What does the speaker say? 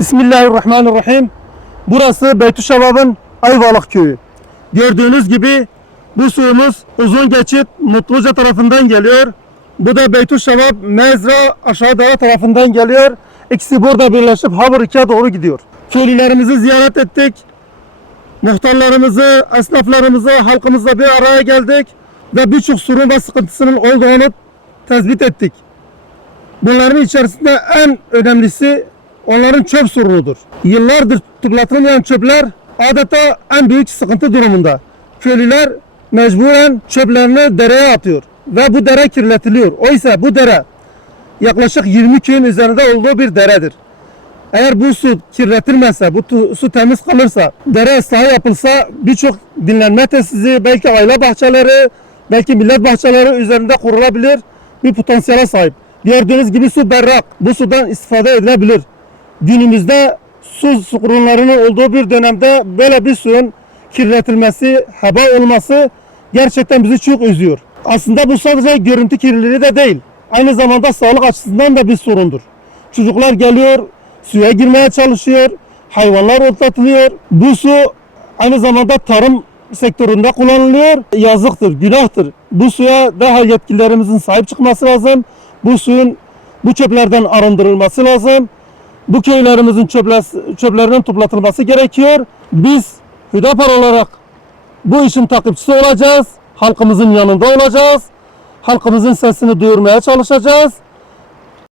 Bismillahirrahmanirrahim. Burası Beytüşşevab'ın Ayvalık köyü. Gördüğünüz gibi bu suyumuz uzun geçit Mutluca tarafından geliyor. Bu da Beytüşşevab Mezra aşağı dağı tarafından geliyor. İkisi burada birleşip Havrik'e doğru gidiyor. Köylülerimizi ziyaret ettik. Muhtarlarımızı, esnaflarımızı, halkımızla bir araya geldik. Ve birçok sorun ve sıkıntısının olduğunu tespit ettik. Bunların içerisinde en önemlisi onların çöp sorunudur. Yıllardır toplatılmayan çöpler adeta en büyük sıkıntı durumunda. Köylüler mecburen çöplerini dereye atıyor ve bu dere kirletiliyor. Oysa bu dere yaklaşık 20 köyün üzerinde olduğu bir deredir. Eğer bu su kirletilmezse, bu su temiz kalırsa, dere ıslahı yapılsa birçok dinlenme tesisi, belki aile bahçeleri, belki millet bahçeleri üzerinde kurulabilir bir potansiyele sahip. Gördüğünüz gibi su berrak. Bu sudan istifade edilebilir. Günümüzde su sorunlarının olduğu bir dönemde böyle bir suyun kirletilmesi, heba olması gerçekten bizi çok üzüyor. Aslında bu sadece görüntü kirliliği de değil. Aynı zamanda sağlık açısından da bir sorundur. Çocuklar geliyor, suya girmeye çalışıyor, hayvanlar otlatılıyor. Bu su aynı zamanda tarım sektöründe kullanılıyor. Yazıktır, günahtır. Bu suya derhal yetkililerimizin sahip çıkması lazım. Bu suyun bu çöplerden arındırılması lazım. Bu köylerimizin çöpler, çöplerinin toplatılması gerekiyor. Biz Hüdapar olarak bu işin takipçisi olacağız. Halkımızın yanında olacağız. Halkımızın sesini duyurmaya çalışacağız.